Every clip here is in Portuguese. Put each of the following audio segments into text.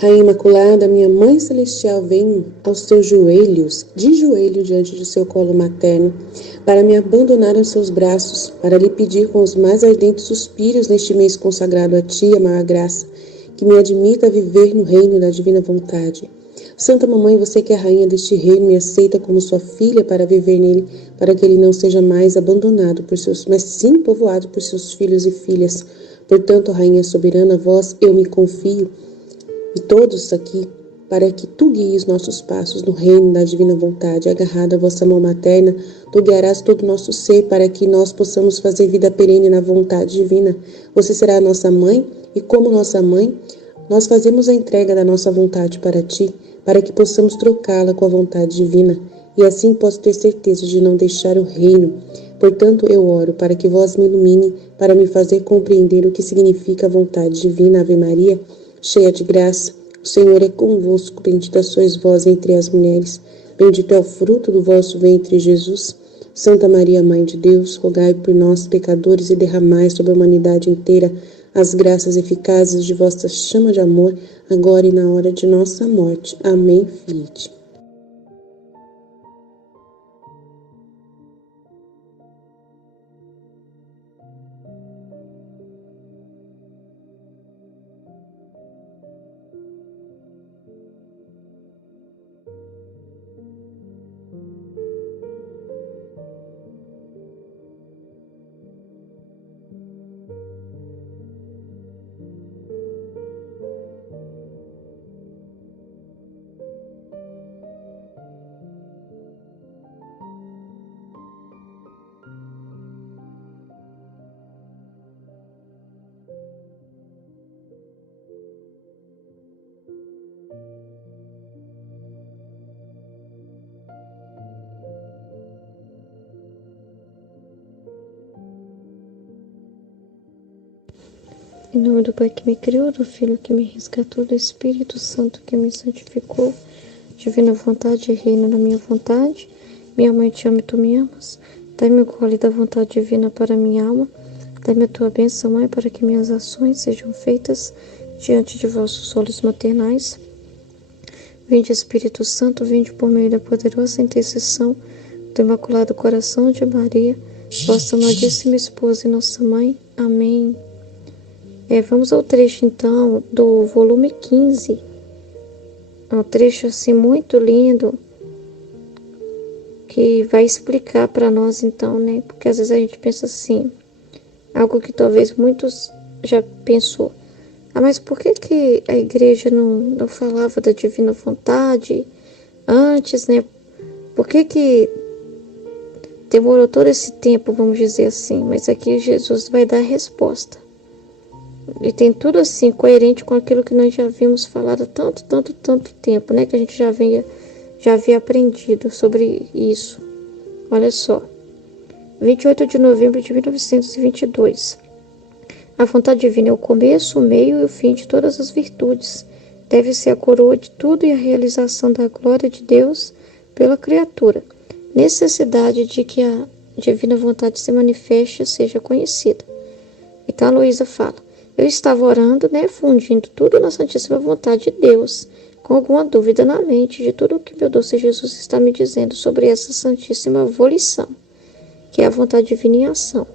Rainha Imaculada, minha Mãe Celestial, venho aos teus joelhos, de joelho diante do seu colo materno, para me abandonar aos seus braços, para lhe pedir com os mais ardentes suspiros neste mês consagrado a ti, a maior graça, que me admita a viver no reino da divina vontade. Santa Mamãe, você que é a rainha deste reino, me aceita como sua filha para viver nele, para que ele não seja mais abandonado por seus, mas sim povoado por seus filhos e filhas. Portanto, rainha soberana, a vós eu me confio, e todos aqui, para que tu guies nossos passos no reino da divina vontade. Agarrada à vossa mão materna, tu guiarás todo o nosso ser para que nós possamos fazer vida perene na vontade divina. Você será a nossa mãe, e como nossa mãe, nós fazemos a entrega da nossa vontade para ti, para que possamos trocá-la com a vontade divina, e assim posso ter certeza de não deixar o reino. Portanto, eu oro para que vós me ilumine, para me fazer compreender o que significa a vontade divina. Ave Maria, cheia de graça, o Senhor é convosco, bendita sois vós entre as mulheres, bendito é o fruto do vosso ventre, Jesus. Santa Maria, Mãe de Deus, rogai por nós, pecadores, e derramai sobre a humanidade inteira as graças eficazes de vossa chama de amor, agora e na hora de nossa morte. Amém, Fide. Em nome do Pai que me criou, do Filho que me resgatou, do Espírito Santo que me santificou, divina vontade e reino na minha vontade. Minha mãe te ama e tu me amas. Dai-me o gole da vontade divina para minha alma. Dai-me a tua bênção, Mãe, para que minhas ações sejam feitas diante de vossos olhos maternais. Vinde, Espírito Santo, vinde por meio da poderosa intercessão do Imaculado Coração de Maria, vossa amadíssima esposa e nossa mãe. Amém. Vamos ao trecho, então, do volume 15. É um trecho, assim, muito lindo, que vai explicar para nós, então, né? Porque às vezes a gente pensa assim, algo que talvez muitos já pensou. Mas por que a igreja não falava da divina vontade antes, né? Por que demorou todo esse tempo, vamos dizer assim? Mas aqui Jesus vai dar a resposta. E tem tudo assim, coerente com aquilo que nós já havíamos falado há tanto tempo, né? Que a gente já havia aprendido sobre isso. Olha só. 28 de novembro de 1922. A vontade divina é o começo, o meio e o fim de todas as virtudes. Deve ser a coroa de tudo e a realização da glória de Deus pela criatura. Necessidade de que a divina vontade se manifeste e seja conhecida. Então a Luísa fala. Eu estava orando, né, fundindo tudo na Santíssima Vontade de Deus, com alguma dúvida na mente de tudo o que meu doce Jesus está me dizendo sobre essa Santíssima Volição, que é a vontade divina em ação.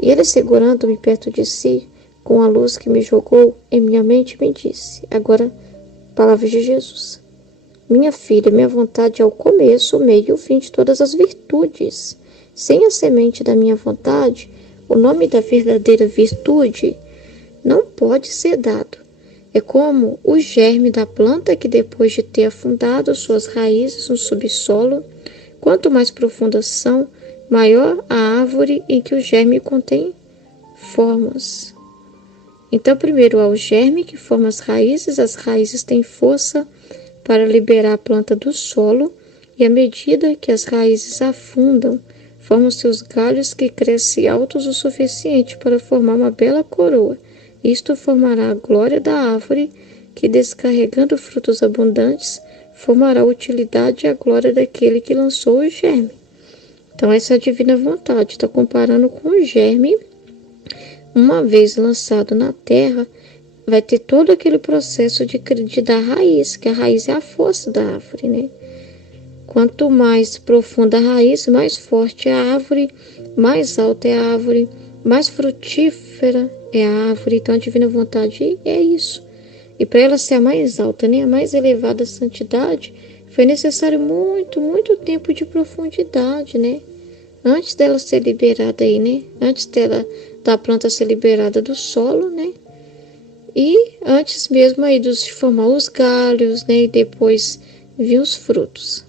E ele, segurando-me perto de si, com a luz que me jogou em minha mente, me disse, agora, palavras de Jesus, minha filha, minha vontade é o começo, o meio e o fim de todas as virtudes. Sem a semente da minha vontade, o nome da verdadeira virtude não pode ser dado. É como o germe da planta que, depois de ter afundado suas raízes no subsolo, quanto mais profundas são, maior a árvore em que o germe contém formas. Então, primeiro há o germe que forma as raízes têm força para liberar a planta do solo, e à medida que as raízes afundam, formam seus galhos que crescem altos o suficiente para formar uma bela coroa. Isto formará a glória da árvore, que, descarregando frutos abundantes, formará a utilidade e a glória daquele que lançou o germe. Então, essa é a divina vontade. Está comparando com o germe, uma vez lançado na terra, vai ter todo aquele processo de dar raiz, que a raiz é a força da árvore, né? Quanto mais profunda a raiz, mais forte é a árvore, mais alta é a árvore, mais frutífera é a árvore. Então a divina vontade é isso. E para ela ser a mais alta, né, a mais elevada santidade, foi necessário muito, muito tempo de profundidade, né? Antes dela ser liberada aí, né? Antes da planta ser liberada do solo, né? E antes mesmo aí de formar os galhos, né? E depois vir os frutos.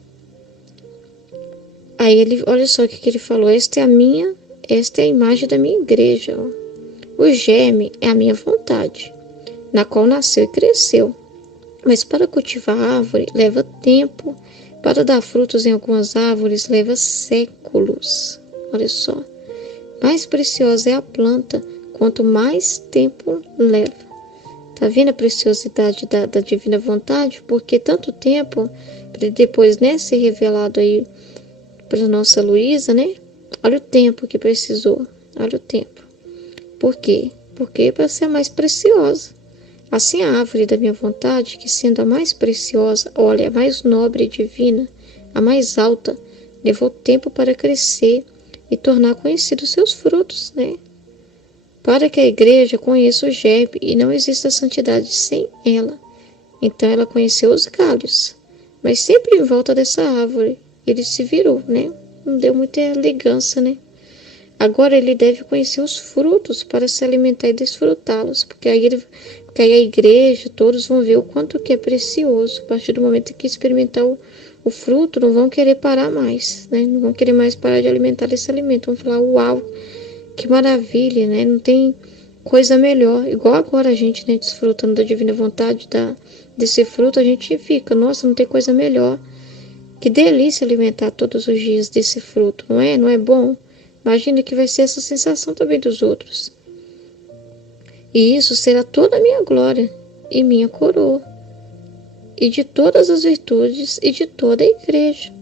Aí ele, olha só o que ele falou: esta é a imagem da minha igreja. Ó. O germe é a minha vontade, na qual nasceu e cresceu. Mas para cultivar a árvore leva tempo, para dar frutos em algumas árvores leva séculos. Olha só, mais preciosa é a planta, quanto mais tempo leva. Tá vendo a preciosidade da divina vontade? Porque tanto tempo, para depois, né, ser revelado aí para nossa Luísa, né? Olha o tempo que precisou, olha o tempo. Por quê? Porque para ser mais preciosa. Assim a árvore da minha vontade, que sendo a mais preciosa, olha, a mais nobre e divina, a mais alta, levou tempo para crescer e tornar conhecidos seus frutos, né? Para que a igreja conheça o germe e não exista santidade sem ela. Então ela conheceu os galhos, mas sempre em volta dessa árvore ele se virou, né? Não deu muita elegância, né? Agora ele deve conhecer os frutos para se alimentar e desfrutá-los, porque aí a igreja, todos vão ver o quanto que é precioso. A partir do momento que experimentar o fruto, não vão querer parar mais, né? Não vão querer mais parar de alimentar esse alimento. Vão falar, uau, que maravilha, né? Não tem coisa melhor. Igual agora a gente, né, desfrutando da divina vontade, desse fruto, a gente fica, nossa, não tem coisa melhor. Que delícia alimentar todos os dias desse fruto, não é? Não é bom? Imagina que vai ser essa sensação também dos outros. E isso será toda a minha glória e minha coroa, e de todas as virtudes e de toda a igreja.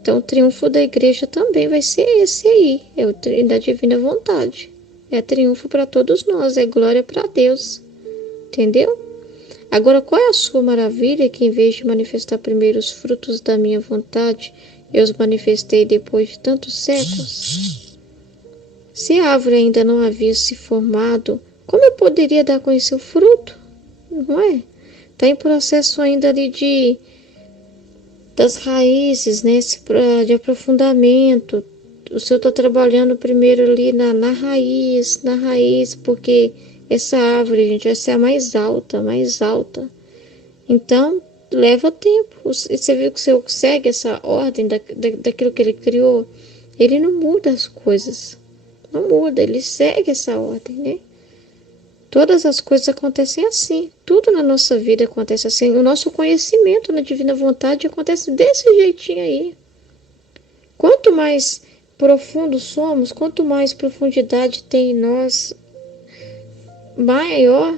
Então o triunfo da igreja também vai ser esse aí, é o da divina vontade. É triunfo para todos nós, é glória para Deus. Entendeu? Agora, qual é a sua maravilha que, em vez de manifestar primeiro os frutos da minha vontade, eu os manifestei depois de tantos séculos? Se a árvore ainda não havia se formado, como eu poderia dar a conhecer o fruto? Não é? Está em processo ainda ali das raízes, né? De aprofundamento. O Senhor está trabalhando primeiro ali na raiz, porque essa árvore, gente, vai ser a mais alta, mais alta. Então, leva tempo. Você viu que o Senhor segue essa ordem daquilo que Ele criou? Ele não muda as coisas. Não muda, Ele segue essa ordem, né? Todas as coisas acontecem assim. Tudo na nossa vida acontece assim. O nosso conhecimento na divina vontade acontece desse jeitinho aí. Quanto mais profundos somos, quanto mais profundidade tem em nós, maior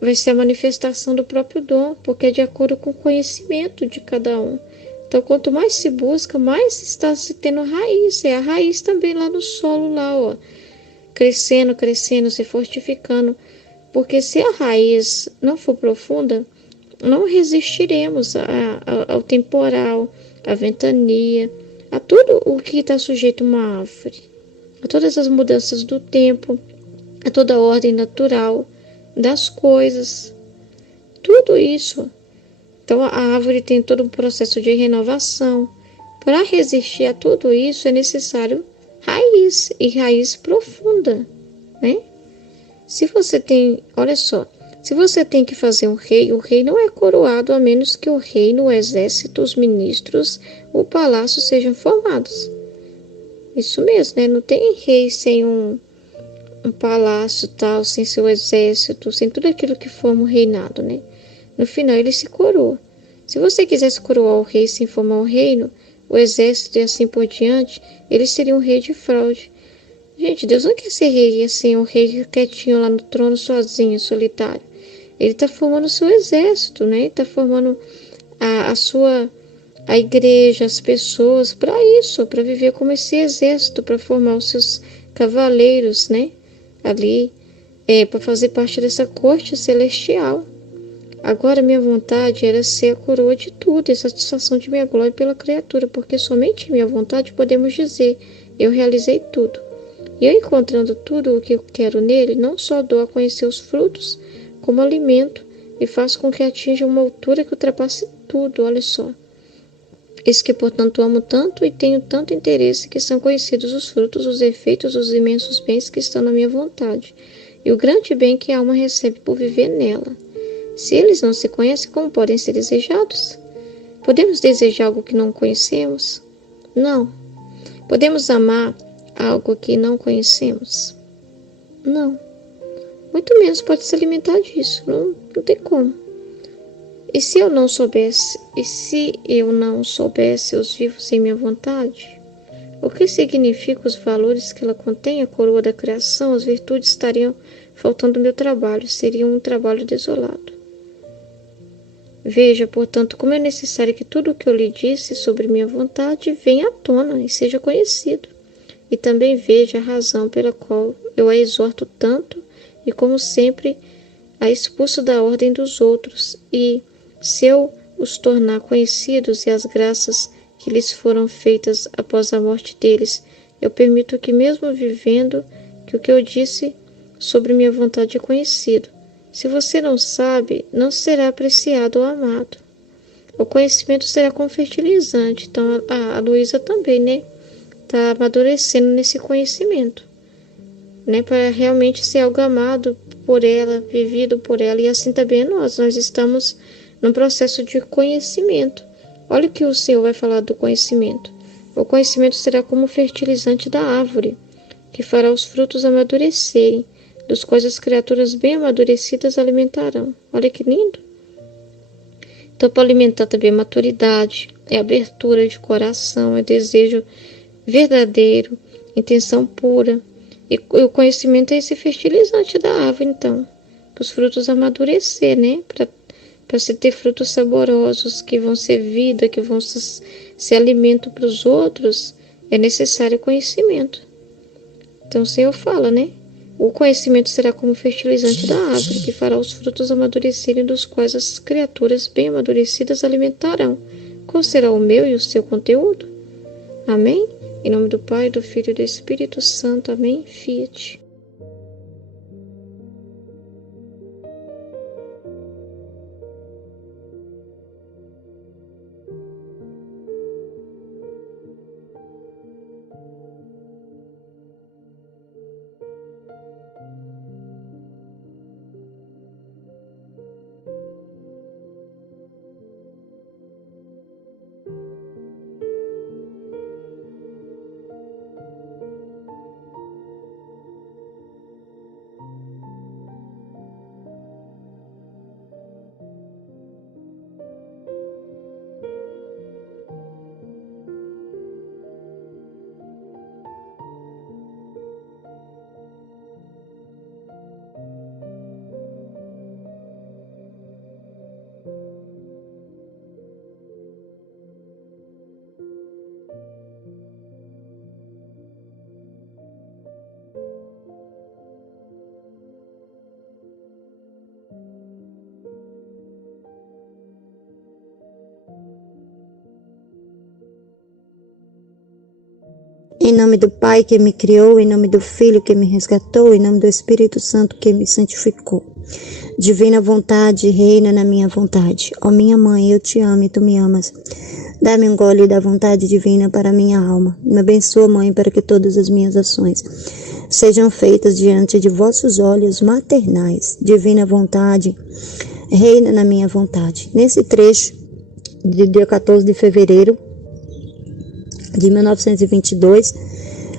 vai ser a manifestação do próprio dom, porque é de acordo com o conhecimento de cada um. Então, quanto mais se busca, mais está se tendo raiz. É a raiz também lá no solo, lá, ó, crescendo, se fortificando. Porque se a raiz não for profunda, não resistiremos ao temporal, à ventania, a tudo o que está sujeito a uma árvore, a todas as mudanças do tempo, a toda a ordem natural das coisas, tudo isso. Então a árvore tem todo um processo de renovação. Para resistir a tudo isso é necessário raiz, e raiz profunda, né? Se você tem, olha só, se você tem que fazer um rei, o rei não é coroado a menos que o reino, o exército, os ministros, o palácio sejam formados. Isso mesmo, né? Não tem rei sem um palácio tal, sem seu exército, sem tudo aquilo que forma o reinado, né? No final ele se coroa. Se você quisesse coroar o rei sem formar o reino, o exército e assim por diante, ele seria um rei de fraude. Gente, Deus não quer ser rei assim, um rei quietinho lá no trono sozinho, solitário. Ele está formando o seu exército, né? Está formando a igreja, as pessoas, para isso, para viver como esse exército, para formar os seus cavaleiros, né? Ali, para fazer parte dessa corte celestial. Agora minha vontade era ser a coroa de tudo e a satisfação de minha glória pela criatura, porque somente em minha vontade podemos dizer, eu realizei tudo. E eu encontrando tudo o que eu quero nele, não só dou a conhecer os frutos, como alimento, e faço com que atinja uma altura que ultrapasse tudo, olha só. Eis que, portanto, amo tanto e tenho tanto interesse que são conhecidos os frutos, os efeitos, os imensos bens que estão na minha vontade, e o grande bem que a alma recebe por viver nela. Se eles não se conhecem, como podem ser desejados? Podemos desejar algo que não conhecemos? Não. Podemos amar algo que não conhecemos? Não. Muito menos pode se alimentar disso. Não tem como. E se eu não soubesse os vivos em minha vontade? O que significa os valores que ela contém, a coroa da criação? As virtudes estariam faltando no meu trabalho, seria um trabalho desolado. Veja, portanto, como é necessário que tudo o que eu lhe disse sobre minha vontade venha à tona e seja conhecido. E também veja a razão pela qual eu a exorto tanto e, como sempre, a expulso da ordem dos outros. E, se eu os tornar conhecidos e as graças que lhes foram feitas após a morte deles, eu permito que, mesmo vivendo, que o que eu disse sobre minha vontade é conhecido. Se você não sabe, não será apreciado ou amado. O conhecimento será como fertilizante. Então, a Luísa também, né? Está amadurecendo nesse conhecimento, né? Para realmente ser algo amado por ela, vivido por ela. E assim também é nós. Nós estamos num processo de conhecimento. Olha o que o Senhor vai falar do conhecimento. O conhecimento será como fertilizante da árvore, que fará os frutos amadurecerem, dos quais as criaturas bem amadurecidas alimentarão. Olha que lindo! Então, para alimentar também a maturidade, é abertura de coração, é desejo verdadeiro, intenção pura. E o conhecimento é esse fertilizante da árvore, então, para os frutos amadurecer, né? Para se ter frutos saborosos, que vão ser vida, que vão ser alimento para os outros, é necessário conhecimento. Então, o Senhor fala, né? O conhecimento será como fertilizante da árvore, que fará os frutos amadurecerem, dos quais as criaturas bem amadurecidas alimentarão. Qual será o meu e o seu conteúdo? Amém? Em nome do Pai, do Filho e do Espírito Santo. Amém? Fiat. Em nome do Pai que me criou, em nome do Filho que me resgatou, em nome do Espírito Santo que me santificou. Divina vontade, reina na minha vontade. Ó minha mãe, eu te amo e tu me amas. Dá-me um gole da vontade divina para a minha alma. Me abençoa, Mãe, para que todas as minhas ações sejam feitas diante de vossos olhos maternais. Divina vontade, reina na minha vontade. Nesse trecho, de dia 14 de fevereiro de 1922,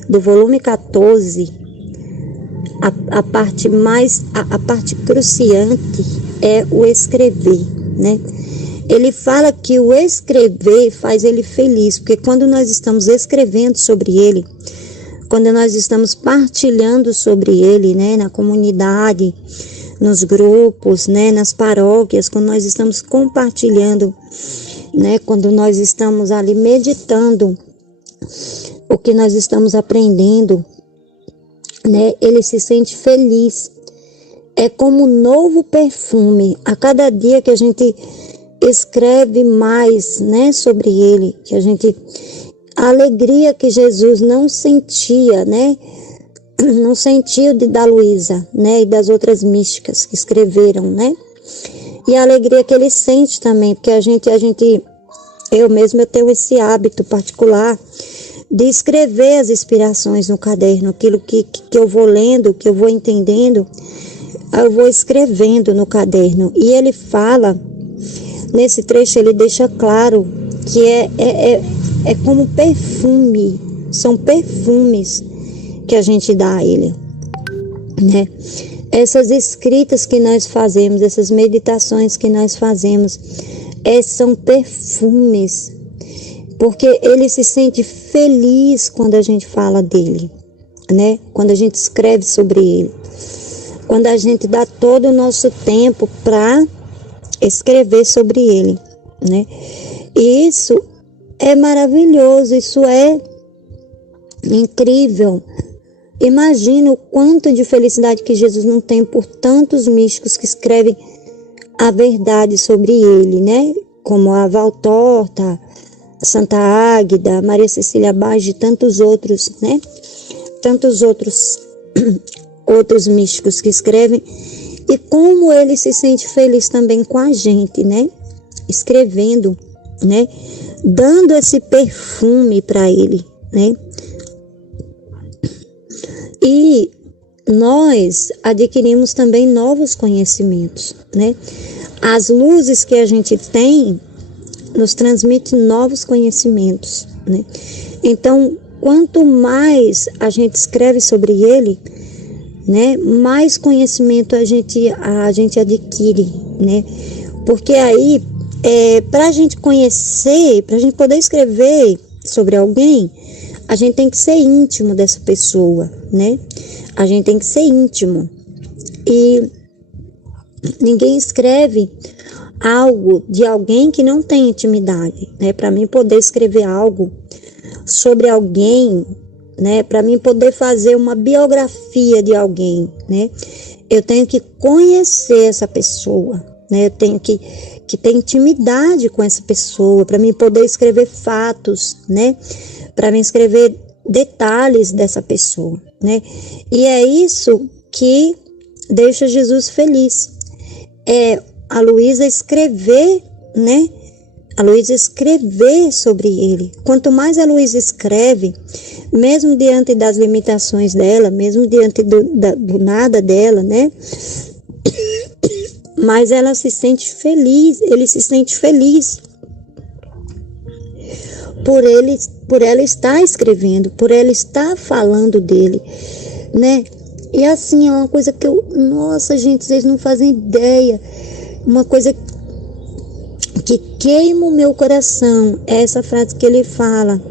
do volume 14, a parte cruciante é o escrever, né? Ele fala que o escrever faz ele feliz, porque quando nós estamos escrevendo sobre ele, quando nós estamos partilhando sobre ele, né, na comunidade, nos grupos, né, nas paróquias, quando nós estamos compartilhando, né, quando nós estamos ali meditando o que nós estamos aprendendo, né, ele se sente feliz. é como um novo perfume. A cada dia que a gente escreve mais, né, sobre ele, que a alegria que Jesus não sentia, né, não sentiu da Luísa, né, e das outras místicas que escreveram, né, e a alegria que ele sente também, porque eu mesma tenho esse hábito particular de escrever as inspirações no caderno, aquilo que eu vou lendo, que eu vou entendendo, eu vou escrevendo no caderno. E ele fala, nesse trecho ele deixa claro que é como perfume, são perfumes que a gente dá a ele, né? Essas escritas que nós fazemos, essas meditações que nós fazemos, são perfumes, porque ele se sente feliz quando a gente fala dele, né? Quando a gente escreve sobre ele, quando a gente dá todo o nosso tempo para escrever sobre ele, né? E isso é maravilhoso, isso é incrível. Imagina o quanto de felicidade que Jesus não tem por tantos místicos que escrevem a verdade sobre ele, né? Como a Valtorta, Santa Águida, Maria Cecília Bage e tantos outros, né? Tantos outros místicos que escrevem. E como ele se sente feliz também com a gente, né? Escrevendo, né? Dando esse perfume para ele, né? E nós adquirimos também novos conhecimentos, né? As luzes que a gente tem nos transmitem novos conhecimentos, né? Então, quanto mais a gente escreve sobre ele, né, mais conhecimento a gente adquire, né? Porque aí, para a gente conhecer, para a gente poder escrever sobre alguém, a gente tem que ser íntimo dessa pessoa, né? A gente tem que ser íntimo. E ninguém escreve algo de alguém que não tem intimidade, né? Para mim poder escrever algo sobre alguém, né? Para mim poder fazer uma biografia de alguém, né? Eu tenho que conhecer essa pessoa, né? Eu tenho que ter intimidade com essa pessoa, para mim poder escrever fatos, né? Para mim escrever detalhes dessa pessoa, né? E é isso que deixa Jesus feliz. A Luísa escrever, né? A Luísa escrever sobre ele. Quanto mais a Luísa escreve, mesmo diante das limitações dela, mesmo diante do nada dela, né? Mas ela se sente feliz, ele se sente feliz por ela estar escrevendo, por ela estar falando dele, né? E assim, é uma coisa que nossa, gente, vocês não fazem ideia, uma coisa que queima o meu coração, é essa frase que ele fala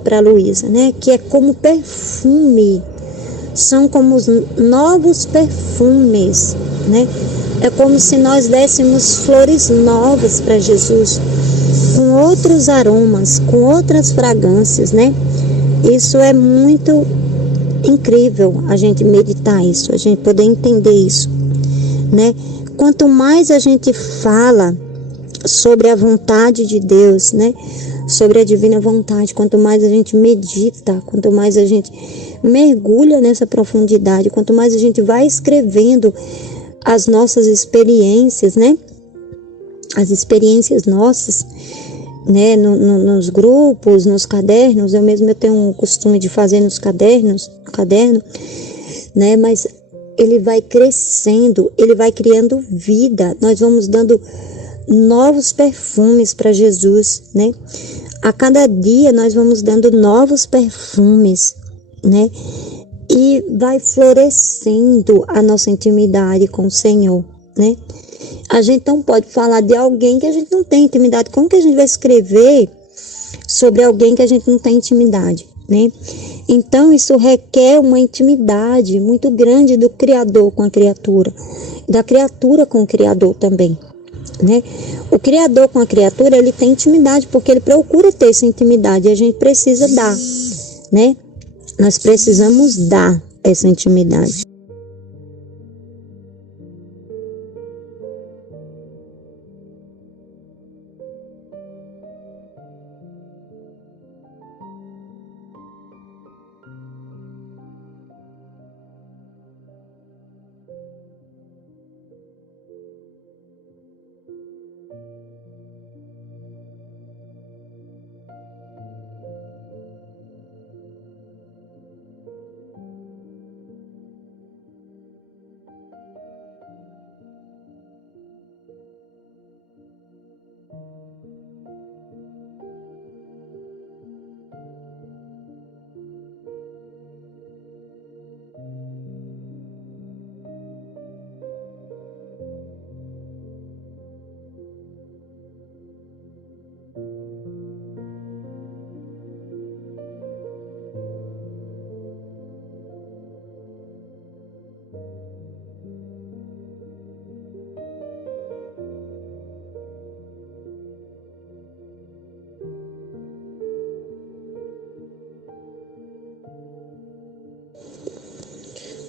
para Luísa, né? Que é como perfume, são como os novos perfumes, né? É como se nós dessemos flores novas para Jesus, com outros aromas, com outras fragrâncias, né? Isso é muito incrível, a gente meditar isso, a gente poder entender isso, né? Quanto mais a gente fala sobre a vontade de Deus, né? Sobre a divina vontade, quanto mais a gente medita, quanto mais a gente mergulha nessa profundidade, quanto mais a gente vai escrevendo as nossas experiências, né? As experiências nossas, né? Nos grupos, nos cadernos, eu tenho o costume de fazer no caderno, né? Mas ele vai crescendo, ele vai criando vida, nós vamos dando novos perfumes para Jesus, né? A cada dia nós vamos dando novos perfumes, né? E vai florescendo a nossa intimidade com o Senhor, né? A gente não pode falar de alguém que a gente não tem intimidade. Como que a gente vai escrever sobre alguém que a gente não tem intimidade, né? Então, isso requer uma intimidade muito grande do Criador com a criatura, da criatura com o Criador também, né? O Criador com a criatura, ele tem intimidade, porque ele procura ter essa intimidade e a gente precisa dar, né? Nós precisamos dar essa intimidade.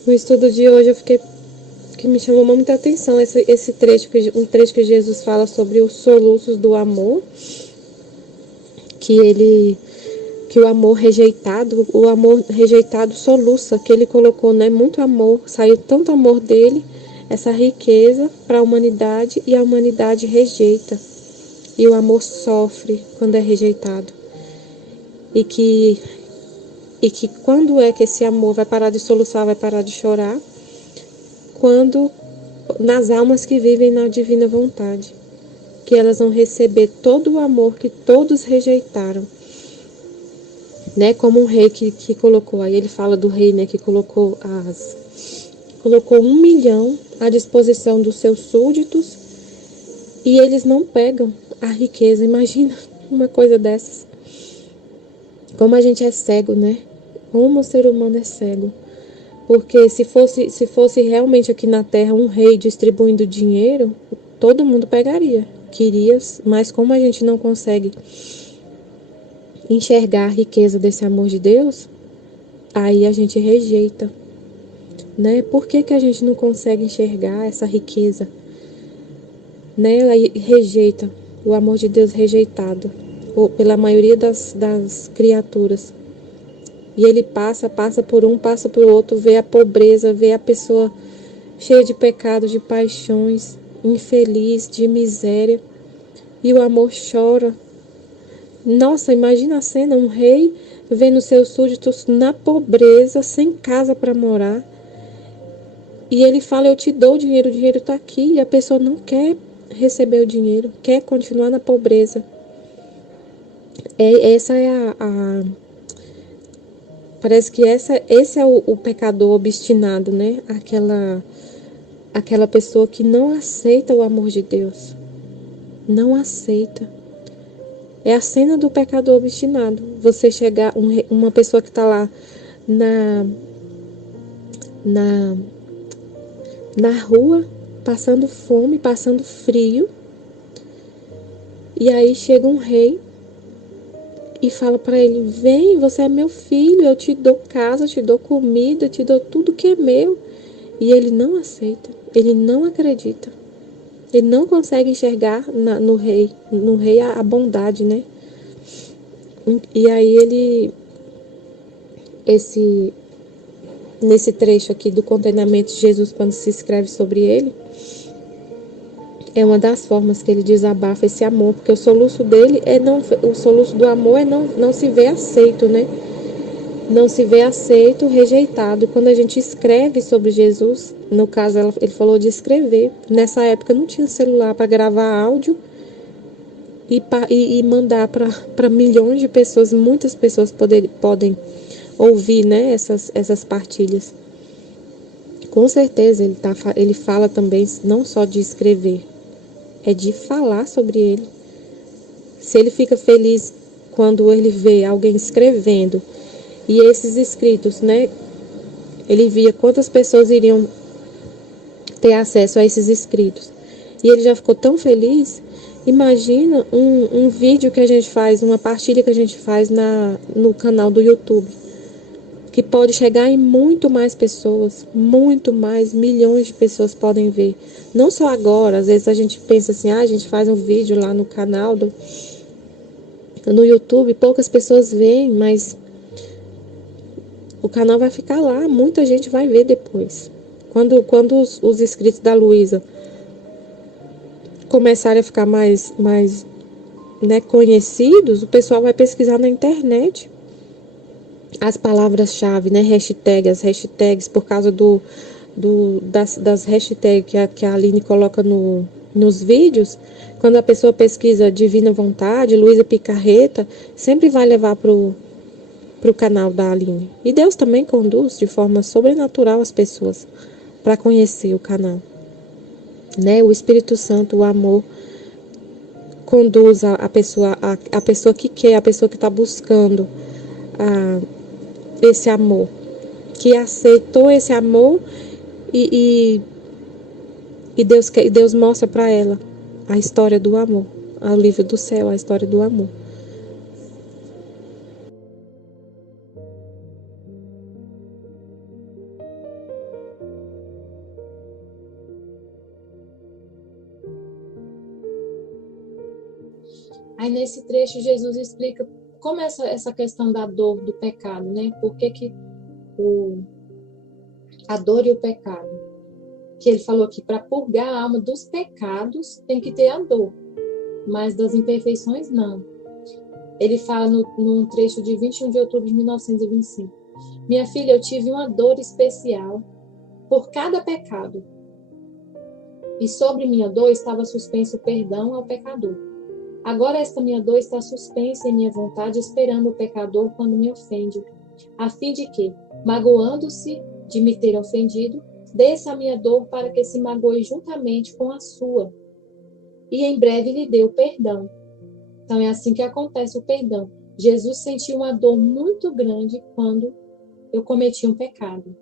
No estudo de hoje que me chamou muita atenção esse trecho, um trecho que Jesus fala sobre os soluços do amor, que o amor rejeitado soluça, que ele colocou, né, muito amor, saiu tanto amor dele, essa riqueza para a humanidade, e a humanidade rejeita. E o amor sofre quando é rejeitado. E que quando é que esse amor vai parar de soluçar, vai parar de chorar? Quando nas almas que vivem na divina vontade, que elas vão receber todo o amor que todos rejeitaram, né? Como um rei que colocou, aí ele fala do rei, né, que colocou 1 milhão à disposição dos seus súditos, e eles não pegam a riqueza. Imagina uma coisa dessas. Como a gente é cego, né? Como o ser humano é cego. Porque se fosse realmente aqui na Terra um rei distribuindo dinheiro, todo mundo pegaria. Queria, mas como a gente não consegue enxergar a riqueza desse amor de Deus, aí a gente rejeita, né? Por que a gente não consegue enxergar essa riqueza? Né? Ela rejeita o amor de Deus rejeitado pela maioria das criaturas. E ele passa por um, passa por outro, vê a pobreza, vê a pessoa cheia de pecado, de paixões, infeliz, de miséria. E o amor chora. Nossa, imagina a cena, um rei vendo seus súditos na pobreza, sem casa para morar. E ele fala, eu te dou o dinheiro está aqui. E a pessoa não quer receber o dinheiro, quer continuar na pobreza. Essa é parece que esse é o pecador obstinado, né? Aquela pessoa que não aceita o amor de Deus. Não aceita. É a cena do pecador obstinado. Você chegar, uma pessoa que está lá na rua, passando fome, passando frio, e aí chega um rei e fala para ele, vem, você é meu filho, eu te dou casa, eu te dou comida, eu te dou tudo que é meu. E ele não aceita, ele não acredita. Ele não consegue enxergar no rei a bondade, né? E aí nesse trecho aqui do contentamento de Jesus, quando se escreve sobre ele, é uma das formas que ele desabafa esse amor, porque o soluço dele o soluço do amor é não se ver aceito, né? Não se vê aceito, rejeitado. E quando a gente escreve sobre Jesus, no caso ele falou de escrever. Nessa época não tinha celular para gravar áudio e mandar para milhões de pessoas. Muitas pessoas podem ouvir, né, essas partilhas. Com certeza ele fala também não só de escrever, é de falar sobre ele. Se ele fica feliz quando ele vê alguém escrevendo, e esses escritos, né? Ele via quantas pessoas iriam ter acesso a esses escritos. E ele já ficou tão feliz. Imagina um vídeo que a gente faz, uma partilha que a gente faz no canal do YouTube, que pode chegar em muito mais pessoas, muito mais, milhões de pessoas podem ver. Não só agora, às vezes a gente pensa assim, a gente faz um vídeo lá no canal no YouTube, poucas pessoas veem, mas o canal vai ficar lá, muita gente vai ver depois. Quando os inscritos da Luísa começarem a ficar mais né, conhecidos, o pessoal vai pesquisar na internet as palavras-chave, né, as hashtags, por causa das hashtags que a Aline coloca nos vídeos. Quando a pessoa pesquisa Divina Vontade, Luísa Picarreta, sempre vai levar pro canal da Aline. E Deus também conduz de forma sobrenatural as pessoas para conhecer o canal, né? O Espírito Santo, o amor, conduz a pessoa que quer, a pessoa que está buscando esse amor, que aceitou esse amor e Deus mostra para ela a história do amor, o livro do céu, a história do amor. Aí nesse trecho Jesus explica como essa questão da dor, do pecado, né? Por que a dor e o pecado? Que ele falou que para purgar a alma dos pecados tem que ter a dor, mas das imperfeições não. Ele fala num trecho de 21 de outubro de 1925. Minha filha, eu tive uma dor especial por cada pecado. E sobre minha dor estava suspenso o perdão ao pecador. Agora esta minha dor está suspensa em minha vontade, esperando o pecador quando me ofende, a fim de que, magoando-se de me ter ofendido, desça a minha dor para que se magoe juntamente com a sua. E em breve lhe dê o perdão. Então é assim que acontece o perdão. Jesus sentiu uma dor muito grande quando eu cometi um pecado.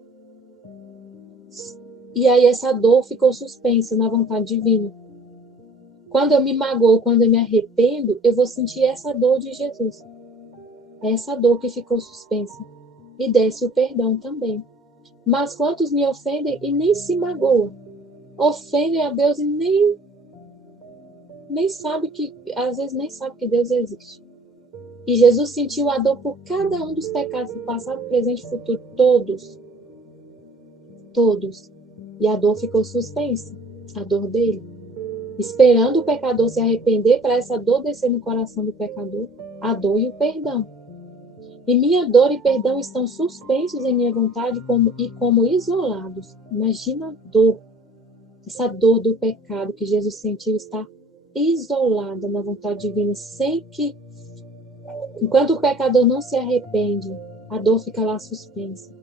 E aí essa dor ficou suspensa na vontade divina. Quando eu me magoo, quando eu me arrependo, eu vou sentir essa dor de Jesus. Essa dor que ficou suspensa. E desce o perdão também. Mas quantos me ofendem e nem se magoam? Ofendem a Deus e nem sabe que, às vezes nem sabe que Deus existe. E Jesus sentiu a dor por cada um dos pecados do passado, presente e futuro, todos. Todos. E a dor ficou suspensa, a dor dele. Esperando o pecador se arrepender para essa dor descer no coração do pecador, a dor e o perdão. E minha dor e perdão estão suspensos em minha vontade como isolados. Imagina a dor, essa dor do pecado que Jesus sentiu está isolada na vontade divina, sem que, enquanto o pecador não se arrepende, a dor fica lá suspensa.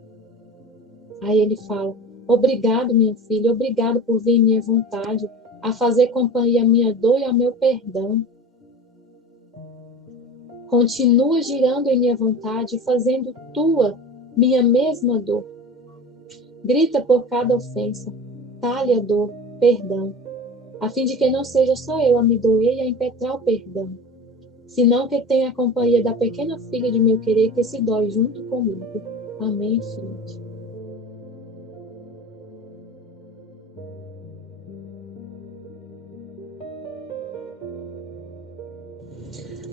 Aí ele fala, obrigado, minha filha, obrigado por vir em minha vontade, a fazer companhia à minha dor e ao meu perdão. Continua girando em minha vontade, fazendo tua, minha mesma dor. Grita por cada ofensa, talhe a dor, perdão, a fim de que não seja só eu a me doer e a impetrar o perdão, senão que tenha a companhia da pequena filha de meu querer que se dói junto comigo. Amém, filha.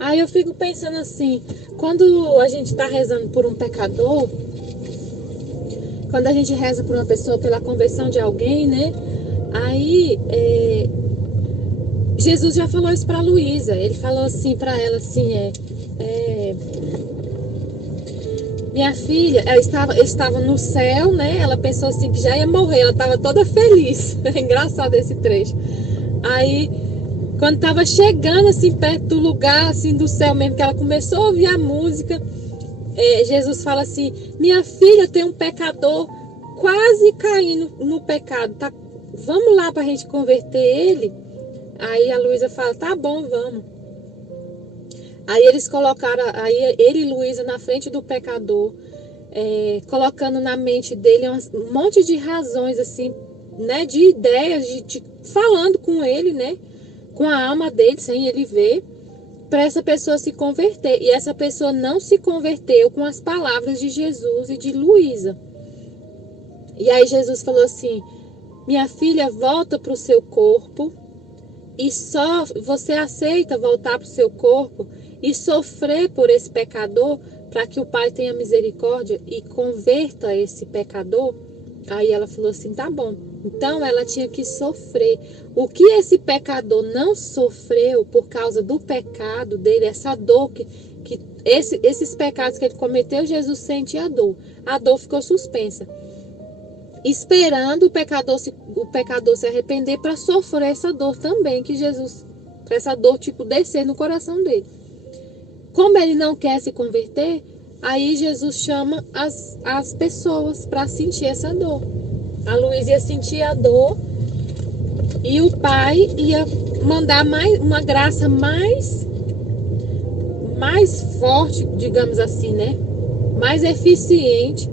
Aí eu fico pensando assim, quando a gente está rezando por um pecador, quando a gente reza por uma pessoa pela conversão de alguém, né? Aí Jesus já falou isso para Luísa. Ele falou assim para ela assim, minha filha, ela estava no céu, né? Ela pensou assim que já ia morrer, ela estava toda feliz. É engraçado esse trecho. Aí quando estava chegando assim perto do lugar, assim do céu mesmo, que ela começou a ouvir a música, Jesus fala assim, minha filha, tem um pecador quase caindo no pecado, tá? Vamos lá para a gente converter ele? Aí a Luísa fala, tá bom, vamos. Aí eles colocaram, aí ele e Luísa na frente do pecador, colocando na mente dele um monte de razões assim, né, de ideias, falando com ele, né, com a alma dele, sem ele ver, para essa pessoa se converter. E essa pessoa não se converteu com as palavras de Jesus e de Luísa. E aí Jesus falou assim, minha filha, volta para o seu corpo, e só você aceita voltar para o seu corpo e sofrer por esse pecador, para que o Pai tenha misericórdia e converta esse pecador? Aí ela falou assim, tá bom. Então ela tinha que sofrer. O que esse pecador não sofreu por causa do pecado dele, essa dor esses pecados que ele cometeu, Jesus sente a dor. A dor ficou suspensa, esperando o pecador se arrepender para sofrer essa dor também, que Jesus, essa dor tipo descer no coração dele. Como ele não quer se converter, aí Jesus chama as pessoas para sentir essa dor. A Luísa ia sentir a dor e o Pai ia mandar uma graça mais forte, digamos assim, né? Mais eficiente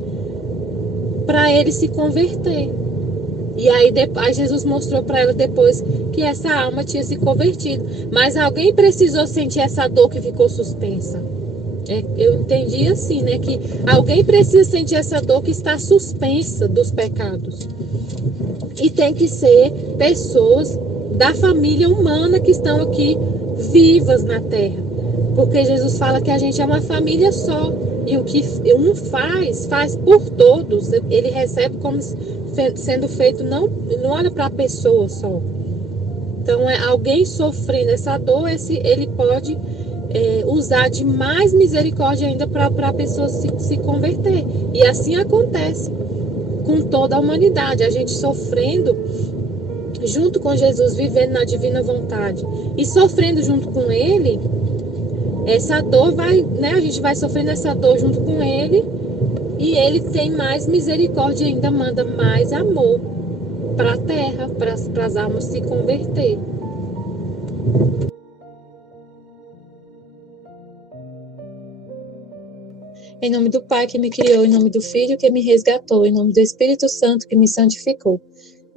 para ele se converter. E aí Jesus mostrou para ela depois que essa alma tinha se convertido. Mas alguém precisou sentir essa dor que ficou suspensa. Eu entendi assim, né? Que alguém precisa sentir essa dor que está suspensa dos pecados. E tem que ser pessoas da família humana que estão aqui vivas na Terra. Porque Jesus fala que a gente é uma família só. E o que um faz por todos. Ele recebe como sendo feito, não olha para a pessoa só. Então, alguém sofrendo essa dor, ele pode usar de mais misericórdia ainda para a pessoa se converter. E assim acontece com toda a humanidade. A gente sofrendo junto com Jesus, vivendo na divina vontade e sofrendo junto com Ele, essa dor vai, né? A gente vai sofrendo essa dor junto com Ele e Ele tem mais misericórdia ainda, manda mais amor para a terra, para as almas se converter. Em nome do Pai que me criou, em nome do Filho que me resgatou, em nome do Espírito Santo que me santificou.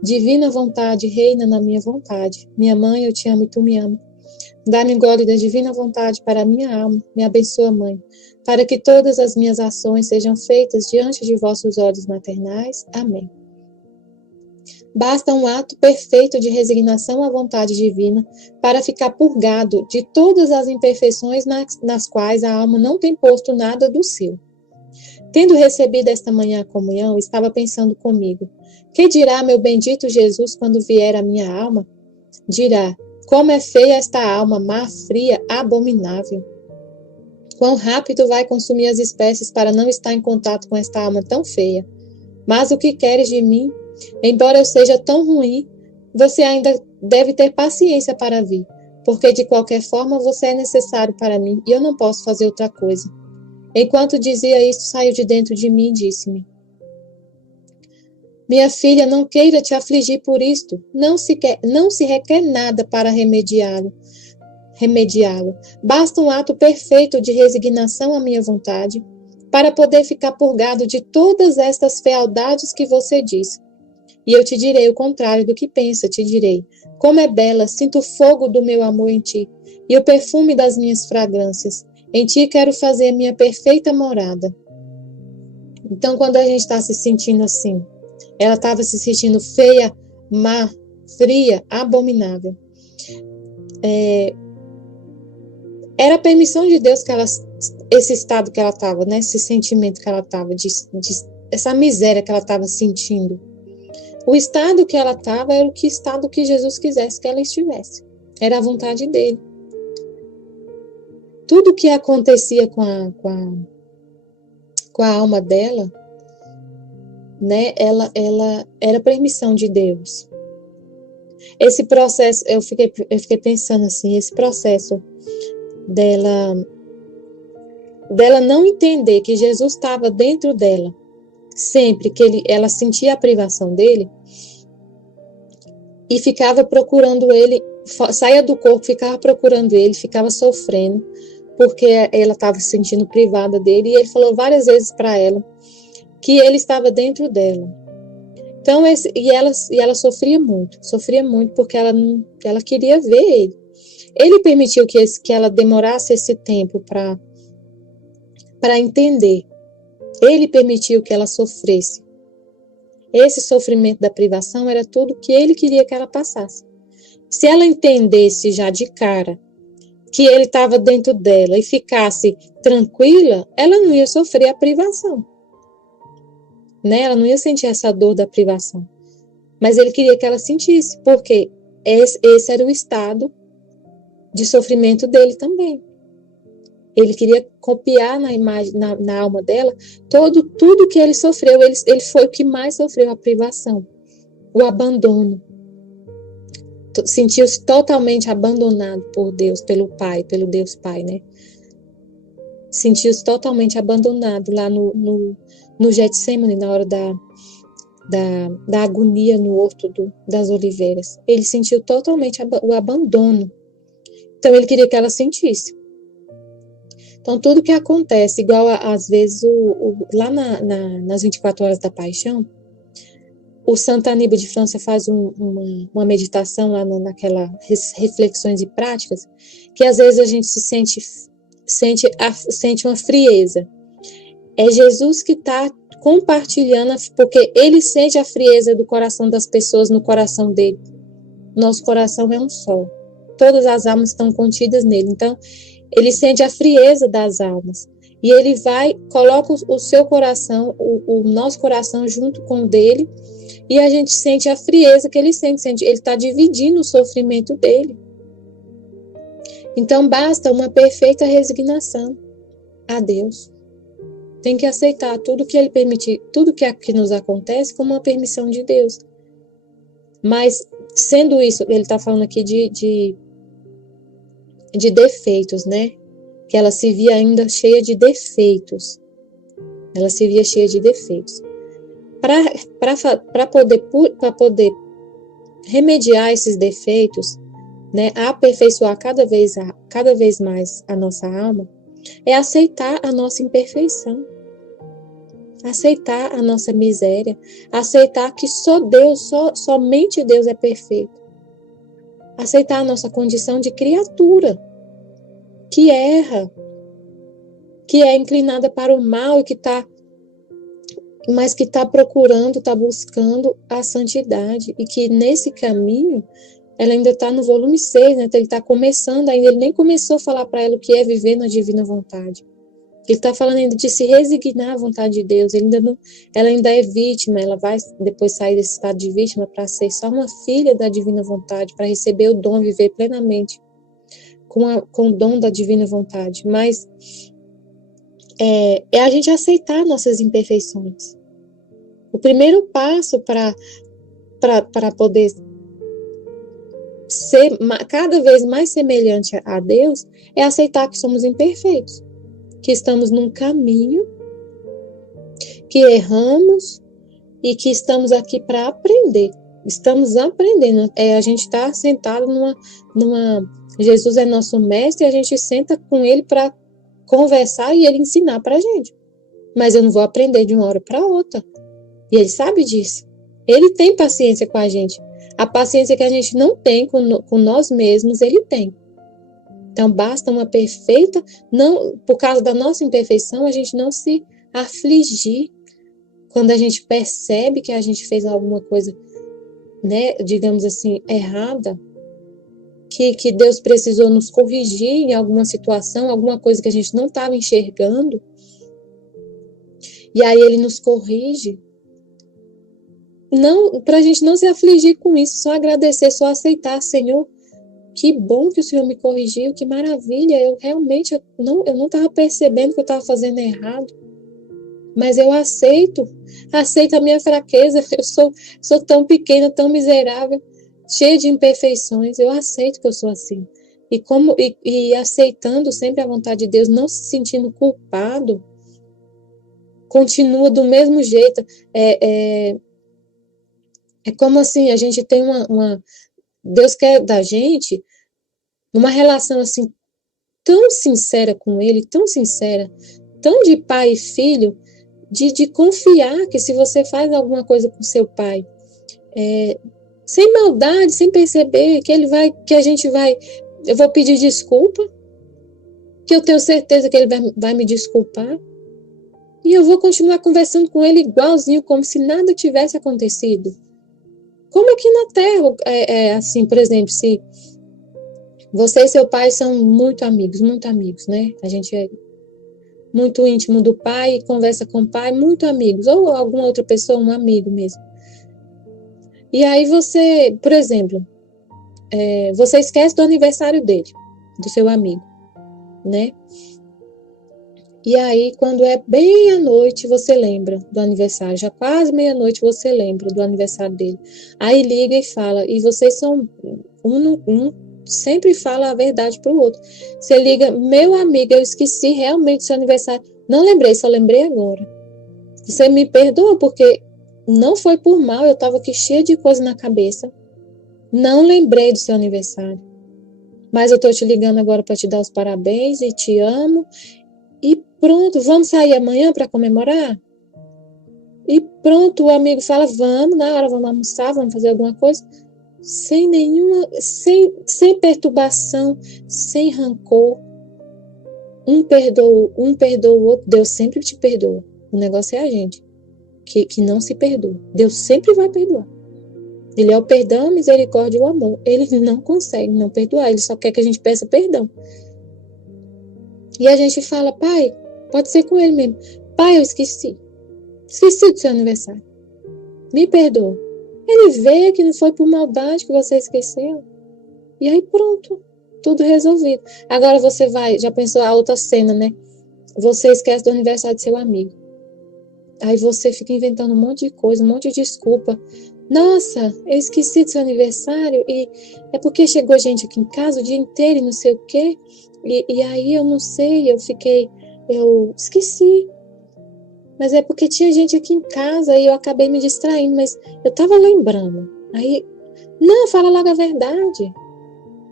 Divina vontade, reina na minha vontade. Minha mãe, eu te amo e tu me ama. Dá-me gole da divina vontade para a minha alma. Me abençoa, Mãe, para que todas as minhas ações sejam feitas diante de vossos olhos maternais. Amém. Basta um ato perfeito de resignação à vontade divina para ficar purgado de todas as imperfeições nas quais a alma não tem posto nada do seu. Tendo recebido esta manhã a comunhão, estava pensando comigo: que dirá meu bendito Jesus quando vier a minha alma? Dirá: como é feia esta alma, má, fria, abominável. Quão rápido vai consumir as espécies para não estar em contato com esta alma tão feia. Mas o que queres de mim? Embora eu seja tão ruim, você ainda deve ter paciência para vir, porque de qualquer forma você é necessário para mim e eu não posso fazer outra coisa. Enquanto dizia isto, saiu de dentro de mim e disse-me: minha filha, não queira te afligir por isto. Não se requer nada para remediá-lo. Basta um ato perfeito de resignação à minha vontade, para poder ficar purgado de todas estas fealdades que você diz. E eu te direi o contrário do que pensa, te direi: como é bela, sinto o fogo do meu amor em ti, e o perfume das minhas fragrâncias. Em ti quero fazer minha perfeita morada. Então, quando a gente está se sentindo assim, ela estava se sentindo feia, má, fria, abominável. Era a permissão de Deus que esse estado que ela estava, né? Esse sentimento que ela estava, essa miséria que ela estava sentindo. O estado que ela estava era o estado que Jesus quisesse que ela estivesse. Era a vontade dele. Tudo que acontecia com a alma dela, né? Ela era permissão de Deus. Esse processo, eu fiquei pensando assim, esse processo dela não entender que Jesus estava dentro dela, sempre que ela sentia a privação dele, e ficava procurando ele, saía do corpo, ficava procurando ele, ficava sofrendo, porque ela estava se sentindo privada dele, e ele falou várias vezes para ela que ele estava dentro dela. Então, ela sofria muito, porque ela queria ver ele. Ele permitiu que ela demorasse esse tempo para entender. Ele permitiu que ela sofresse. Esse sofrimento da privação era tudo que ele queria que ela passasse. Se ela entendesse já de cara que ele estava dentro dela e ficasse tranquila, ela não ia sofrer a privação. Né? Ela não ia sentir essa dor da privação. Mas ele queria que ela sentisse, porque esse era o estado de sofrimento dele também. Ele queria copiar na imagem, na alma dela, tudo que ele sofreu. Ele foi o que mais sofreu a privação, o abandono. Sentiu-se totalmente abandonado por Deus, pelo Pai, pelo Deus Pai, né? Sentiu-se totalmente abandonado lá no Getsemane, na hora da agonia no Horto das Oliveiras. Ele sentiu totalmente o abandono. Então, ele queria que ela sentisse. Então, tudo que acontece, igual às vezes, lá nas 24 horas da paixão, o Santo Aníbal de França faz uma meditação lá naquelas reflexões e práticas, que às vezes a gente sente uma frieza. É Jesus que está compartilhando, porque ele sente a frieza do coração das pessoas no coração dele. Nosso coração é um só. Todas as almas estão contidas nele. Então, Ele sente a frieza das almas. E ele coloca o seu coração, o nosso coração junto com o dele, e a gente sente a frieza que ele sente. Ele está dividindo o sofrimento dele. Então, basta uma perfeita resignação a Deus. Tem que aceitar tudo que ele permitir, tudo que nos acontece como uma permissão de Deus. Mas, sendo isso, ele está falando aqui de defeitos, né? Que ela se via ainda cheia de defeitos. Ela se via cheia de defeitos. Para poder remediar esses defeitos, né, aperfeiçoar cada vez mais a nossa alma, é aceitar a nossa imperfeição, aceitar a nossa miséria, aceitar que só Deus, somente Deus é perfeito, aceitar a nossa condição de criatura, que erra, que é inclinada para o mal e mas que está procurando, está buscando a santidade, e que nesse caminho ela ainda está no volume 6, né? Então ele está começando ainda, ele nem começou a falar para ela o que é viver na divina vontade. Ele está falando ainda de se resignar à vontade de Deus. Ela ainda é vítima, ela vai depois sair desse estado de vítima para ser só uma filha da divina vontade, para receber o dom, viver plenamente com o dom da divina vontade. Mas é a gente aceitar nossas imperfeições. O primeiro passo para poder ser cada vez mais semelhante a Deus é aceitar que somos imperfeitos, que estamos num caminho, que erramos e que estamos aqui para aprender. Estamos aprendendo. A gente está sentado Jesus é nosso mestre, e a gente senta com ele para conversar e ele ensinar para a gente. Mas eu não vou aprender de uma hora para outra. E ele sabe disso. Ele tem paciência com a gente. A paciência que a gente não tem com nós mesmos, ele tem. Então, basta uma perfeita, não, por causa da nossa imperfeição, a gente não se afligir quando a gente percebe que a gente fez alguma coisa, né, digamos assim, errada, que Deus precisou nos corrigir em alguma situação, alguma coisa que a gente não estava enxergando, e aí ele nos corrige. Não, para a gente não se afligir com isso, só agradecer, só aceitar, Senhor, que bom que o Senhor me corrigiu, que maravilha, eu não estava percebendo que eu estava fazendo errado, mas eu aceito a minha fraqueza, eu sou tão pequena, tão miserável, cheia de imperfeições, eu aceito que eu sou assim, e aceitando sempre a vontade de Deus, não se sentindo culpado, continua do mesmo jeito, é como assim, a gente tem Deus quer da gente uma relação assim, tão sincera com Ele, tão sincera, tão de pai e filho, de confiar que se você faz alguma coisa com seu pai, sem maldade, sem perceber, que a gente vai, eu vou pedir desculpa, que eu tenho certeza que Ele vai me desculpar, e eu vou continuar conversando com Ele igualzinho, como se nada tivesse acontecido. Como aqui na Terra, assim, por exemplo, se você e seu pai são muito amigos, né? A gente é muito íntimo do pai, conversa com o pai, muito amigos, ou alguma outra pessoa, um amigo mesmo. E aí você, por exemplo, você esquece do aniversário dele, do seu amigo, né? E aí, quando é bem à noite, você lembra do aniversário. Já quase meia-noite você lembra do aniversário dele. Aí liga e fala, e vocês são um sempre fala a verdade para o outro. Você liga, meu amigo, eu esqueci realmente do seu aniversário. Não lembrei, só lembrei agora. Você me perdoa porque não foi por mal, eu estava aqui cheia de coisa na cabeça. Não lembrei do seu aniversário. Mas eu estou te ligando agora para te dar os parabéns e te amo. E pronto, vamos sair amanhã para comemorar? E pronto, o amigo fala, vamos, na hora vamos almoçar, vamos fazer alguma coisa. Sem sem perturbação, sem rancor. Um perdoa o outro, Deus sempre te perdoa. O negócio é a gente, que não se perdoa. Deus sempre vai perdoar. Ele é o perdão, a misericórdia e o amor. Ele não consegue não perdoar, ele só quer que a gente peça perdão. E a gente fala, pai, pode ser com ele mesmo. Pai, eu esqueci. Esqueci do seu aniversário. Me perdoa. Ele vê que não foi por maldade que você esqueceu. E aí pronto, tudo resolvido. Agora você vai, já pensou a outra cena, né? Você esquece do aniversário de seu amigo. Aí você fica inventando um monte de coisa, um monte de desculpa. Nossa, eu esqueci do seu aniversário e é porque chegou gente aqui em casa o dia inteiro e não sei o quê. E aí eu não sei, eu esqueci. Mas é porque tinha gente aqui em casa e eu acabei me distraindo, mas eu tava lembrando. Aí, não, fala logo a verdade.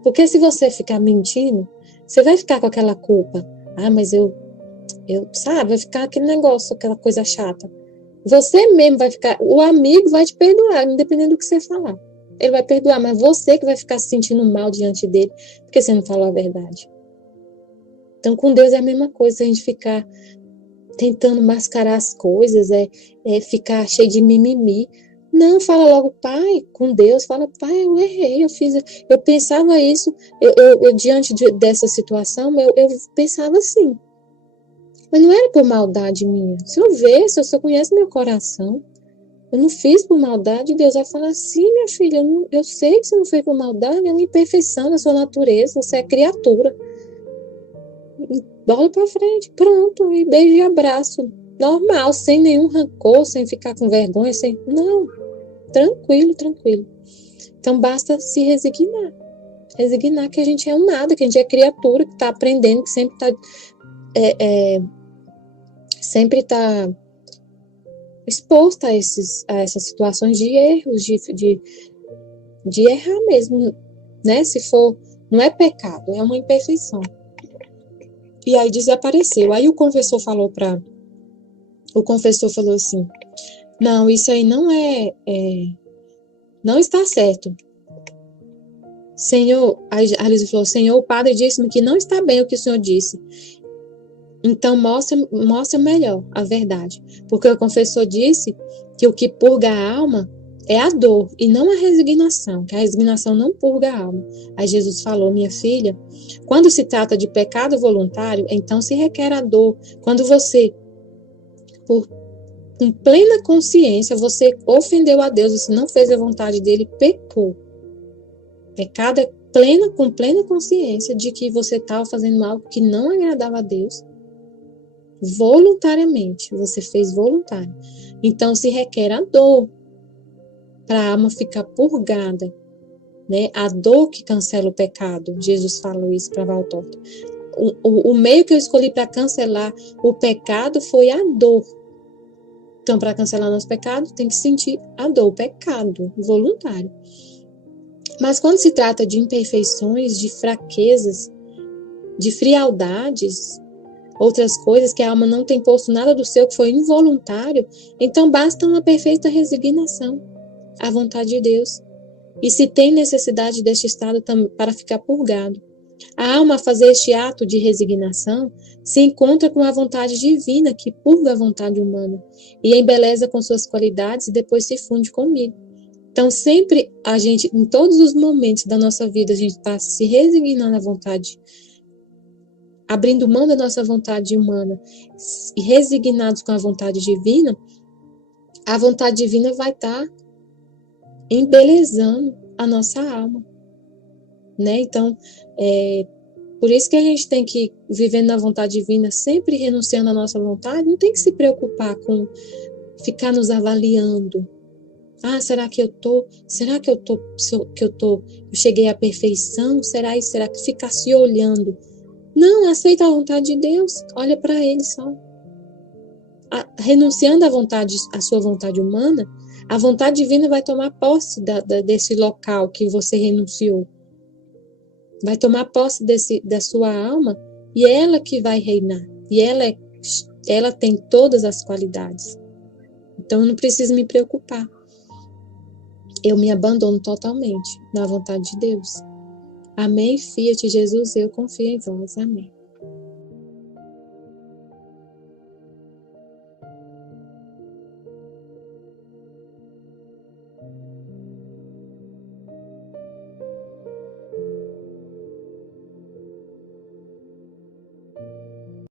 Porque se você ficar mentindo, você vai ficar com aquela culpa. Ah, mas sabe, vai ficar aquele negócio, aquela coisa chata. Você mesmo vai ficar, o amigo vai te perdoar, independente do que você falar. Ele vai perdoar, mas você que vai ficar se sentindo mal diante dele, porque você não falou a verdade. Então, com Deus é a mesma coisa, a gente ficar tentando mascarar as coisas, ficar cheio de mimimi. Não, fala logo, pai, com Deus, fala, pai, eu errei, eu pensava isso, eu diante dessa situação, eu pensava assim. Mas não era por maldade minha. Se eu conhece meu coração, eu não fiz por maldade, Deus vai falar, sim, minha filha, eu sei que você não fez por maldade, é uma imperfeição da sua natureza, você é criatura. Bola pra frente, pronto, e beijo e abraço. Normal, sem nenhum rancor, sem ficar com vergonha, Não, tranquilo, tranquilo. Então basta se resignar. Resignar que a gente é um nada, que a gente é criatura, que está aprendendo, que sempre tá exposta a essas situações de erros, de errar mesmo, né? Se for, não é pecado, é uma imperfeição. E aí desapareceu. Aí o confessor falou assim, não, isso aí não não está certo. Senhor, a Lisa falou, Senhor, o padre disse-me que não está bem o que o Senhor disse. Então mostra melhor a verdade. Porque o confessor disse que o que purga a alma é a dor e não a resignação, que a resignação não purga a alma. Aí Jesus falou, minha filha, quando se trata de pecado voluntário, então se requer a dor. Quando você, com plena consciência, você ofendeu a Deus, você não fez a vontade dele, pecou. Pecado é com plena consciência de que você estava fazendo algo que não agradava a Deus. Voluntariamente, você fez voluntário. Então se requer a dor para a alma ficar purgada, né? A dor que cancela o pecado. Jesus falou isso para Valtorta. O meio que eu escolhi para cancelar o pecado foi a dor. Então, para cancelar nosso pecado, tem que sentir a dor, o pecado voluntário. Mas quando se trata de imperfeições, de fraquezas, de frialdades, outras coisas que a alma não tem posto nada do seu, que foi involuntário, então basta uma perfeita resignação à vontade de Deus. E se tem necessidade deste estado para ficar purgado. A alma a fazer este ato de resignação se encontra com a vontade divina que purga a vontade humana e embeleza com suas qualidades e depois se funde comigo. Então sempre a gente, em todos os momentos da nossa vida, a gente está se resignando à vontade, abrindo mão da nossa vontade humana e resignados com a vontade divina, a vontade divina vai estar embelezando a nossa alma, né? Então, por isso que a gente tem que viver na vontade divina, sempre renunciando à nossa vontade, não tem que se preocupar com ficar nos avaliando. Ah, será que eu cheguei à perfeição? Será que ficar se olhando? Não, aceita a vontade de Deus, olha para ele só. Renunciando à sua vontade humana, a vontade divina vai tomar posse desse local que você renunciou. Vai tomar posse da sua alma e é ela que vai reinar. E ela tem todas as qualidades. Então eu não preciso me preocupar. Eu me abandono totalmente na vontade de Deus. Amém, Fiat Jesus, eu confio em vós. Amém.